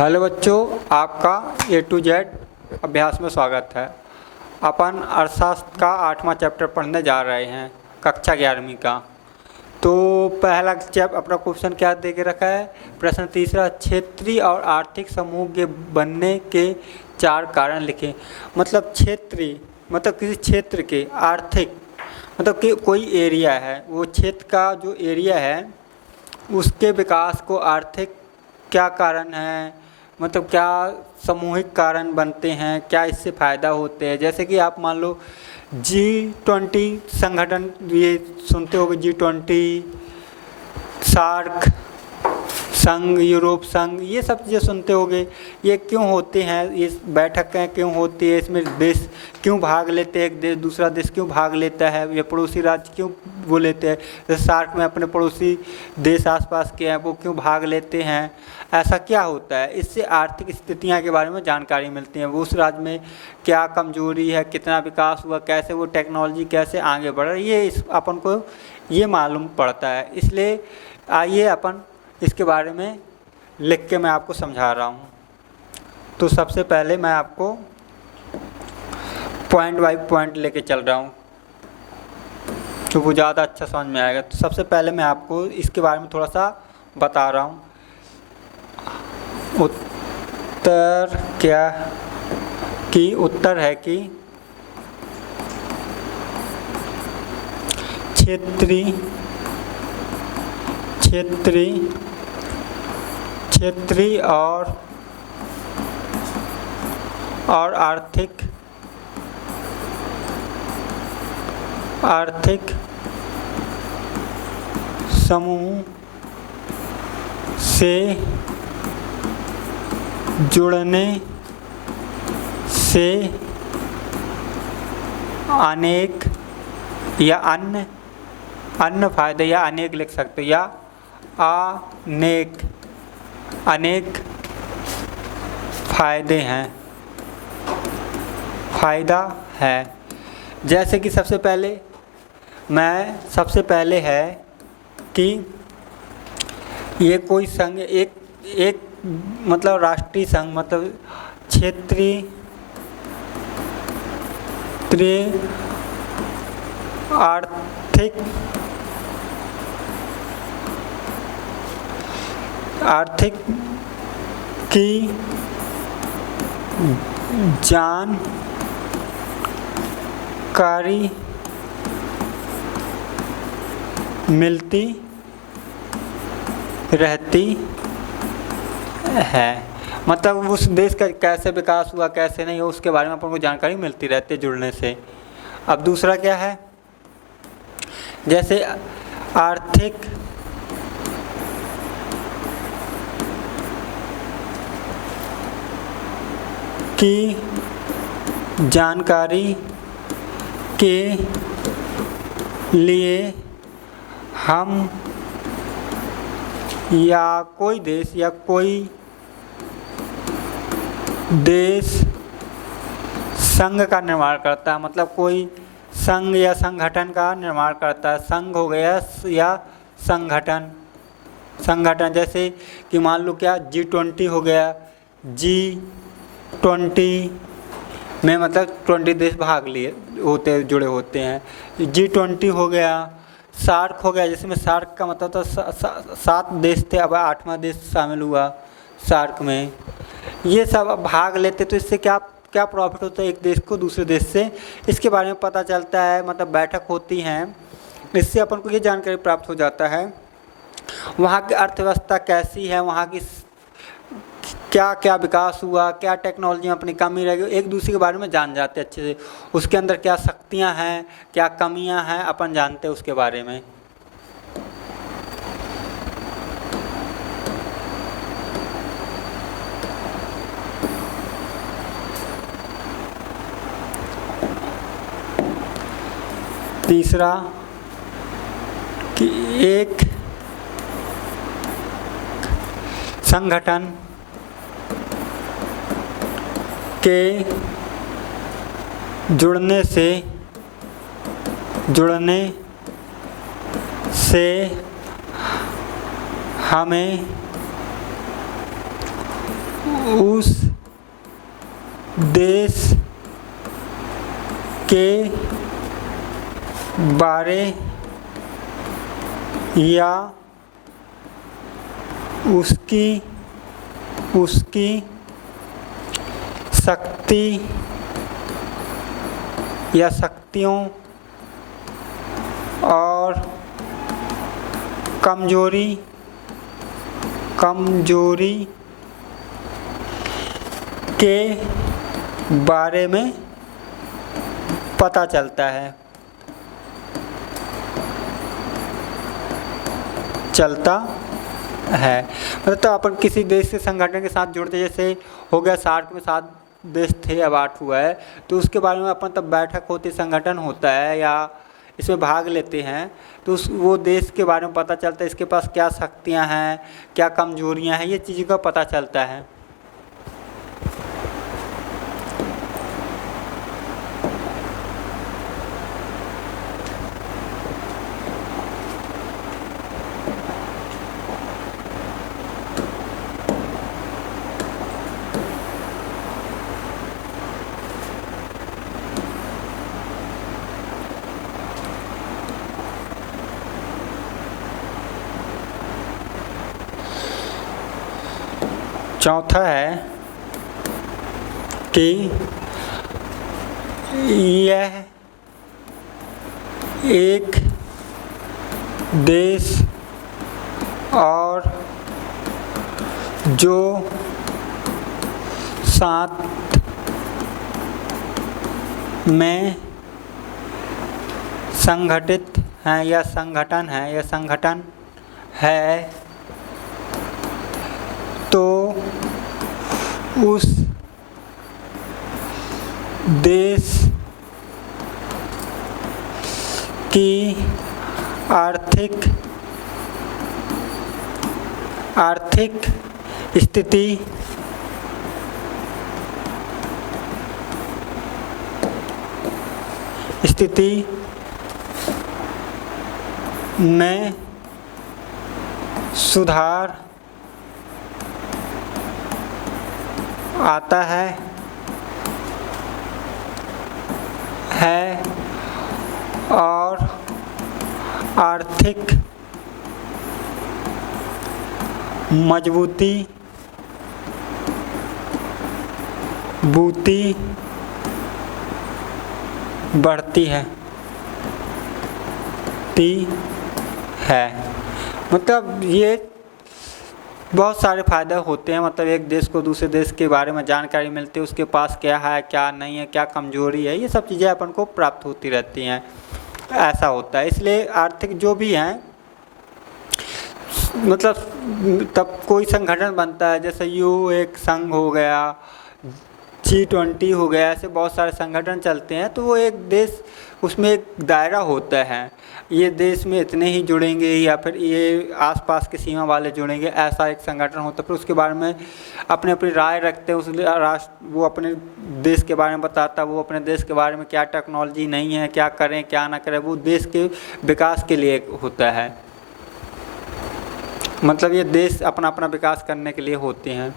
Hello बच्चों, आपका A to Z अभ्यास में स्वागत है। अपन अर्थशास्त्र का 8वां चैप्टर पढ़ने जा रहे हैं, कक्षा 11वीं का। तो पहला अपना क्वेश्चन क्या दे के रखा है? प्रश्न तीसरा, क्षेत्रीय और आर्थिक समूह के बनने के 4 कारण लिखें। मतलब क्षेत्रीय मतलब किसी क्षेत्र के, आर्थिक मतलब कि कोई एरिया है, वो क्षेत्र का जो एरिया है उसके विकास को आर्थिक क्या कारण है, मतलब क्या सामूहिक कारण बनते हैं, क्या इससे फ़ायदा होते हैं। जैसे कि आप मान लो G20 संगठन, ये सुनते होंगे G20, सार्क संघ, यूरोप संघ, ये सब चीज़ें सुनते होंगे। ये क्यों होते हैं, ये बैठकें क्यों होती है, इसमें देश क्यों भाग लेते हैं, एक देश दूसरा देश क्यों भाग लेता है, ये पड़ोसी राज्य क्यों वो लेते हैं। जैसे सार्क में अपने पड़ोसी देश आसपास के हैं वो क्यों भाग लेते हैं, ऐसा क्या होता है। इससे आर्थिक स्थितियाँ के बारे में जानकारी मिलती है, वो उस राज्य में क्या कमजोरी है, कितना विकास हुआ, कैसे वो टेक्नोलॉजी कैसे आगे बढ़ रही है, इस अपन को ये मालूम पड़ता है। इसलिए आइए अपन इसके बारे में लिख के मैं आपको समझा रहा हूँ। तो सबसे पहले मैं आपको पॉइंट बाय पॉइंट लेके चल रहा हूँ तो वो ज़्यादा अच्छा समझ में आएगा। तो सबसे पहले मैं आपको इसके बारे में थोड़ा सा बता रहा हूँ। उत्तर क्या कि उत्तर है कि क्षेत्रीय और आर्थिक समूह से जुड़ने से अनेक या अन्य फायदे, या अनेक लिख सकते, या अनेक फायदा है। जैसे कि सबसे पहले है कि ये कोई संघ, एक मतलब राष्ट्रीय संघ, मतलब क्षेत्रीय आर्थिक की जानकारी मिलती रहती है। मतलब उस देश का कैसे विकास हुआ, कैसे नहीं हुआ, उसके बारे में अपन को जानकारी मिलती रहती है जुड़ने से। अब दूसरा क्या है, जैसे आर्थिक की जानकारी के लिए हम या कोई देश संघ का निर्माण करता है। मतलब कोई संघ या संगठन का निर्माण करता है। संघ हो गया या संगठन जैसे कि मान लो क्या G20 हो गया। G20 में मतलब 20 देश भाग लिए होते, जुड़े होते हैं। G20 हो गया। सार्क हो गया, जिसमें सार्क का मतलब तो 7 देश थे, अब 8वां देश शामिल हुआ सार्क में। ये सब भाग लेते, तो इससे क्या प्रॉफिट होता है एक देश को दूसरे देश से, इसके बारे में पता चलता है। मतलब बैठक होती हैं, इससे अपन को ये जानकारी प्राप्त हो जाता है वहाँ की अर्थव्यवस्था कैसी है, वहाँ की क्या क्या विकास हुआ, क्या टेक्नोलॉजी में अपनी कमी रह गई, एक दूसरे के बारे में जान जाते अच्छे से। उसके अंदर क्या शक्तियाँ हैं, क्या कमियाँ हैं, अपन जानते हैं उसके बारे में। तीसरा कि एक संगठन के जुड़ने से हमें उस देश के बारे या उसकी शक्ति या शक्तियों और कमजोरी के बारे में पता चलता है मतलब तो अपन किसी देश के संगठन के साथ जुड़ते, जैसे हो गया सार्क में 7 देश थे, अब 8 हुआ है, तो उसके बारे में अपन तब बैठक होती, संगठन होता है या इसमें भाग लेते हैं, तो वो देश के बारे में पता चलता है, इसके पास क्या शक्तियां हैं, क्या कमजोरियां हैं, ये चीज़ों का पता चलता है। चौथा है कि यह एक देश और जो साथ में संगठित है या संगठन है तो उस देश की आर्थिक स्थिति में सुधार आता है और आर्थिक मजबूती बढ़ती है मतलब ये बहुत सारे फ़ायदे होते हैं। मतलब एक देश को दूसरे देश के बारे में जानकारी मिलती है, उसके पास क्या है क्या नहीं है, क्या कमजोरी है, ये सब चीज़ें अपन को प्राप्त होती रहती हैं, ऐसा होता है। इसलिए आर्थिक जो भी हैं, मतलब तब कोई संगठन बनता है, जैसे एक संघ हो गया, G20 हो गया, ऐसे बहुत सारे संगठन चलते हैं, तो वो एक देश, उसमें एक दायरा होता है, ये देश में इतने ही जुड़ेंगे या फिर ये आसपास के सीमा वाले जुड़ेंगे, ऐसा एक संगठन होता है। फिर उसके बारे में अपनी राय रखते हैं, उस राष्ट्र वो अपने देश के बारे में बताता है, वो अपने देश के बारे में क्या टेक्नोलॉजी नहीं है, क्या करें क्या ना करें, वो देश के विकास के लिए होता है। मतलब ये देश अपना विकास करने के लिए होते हैं।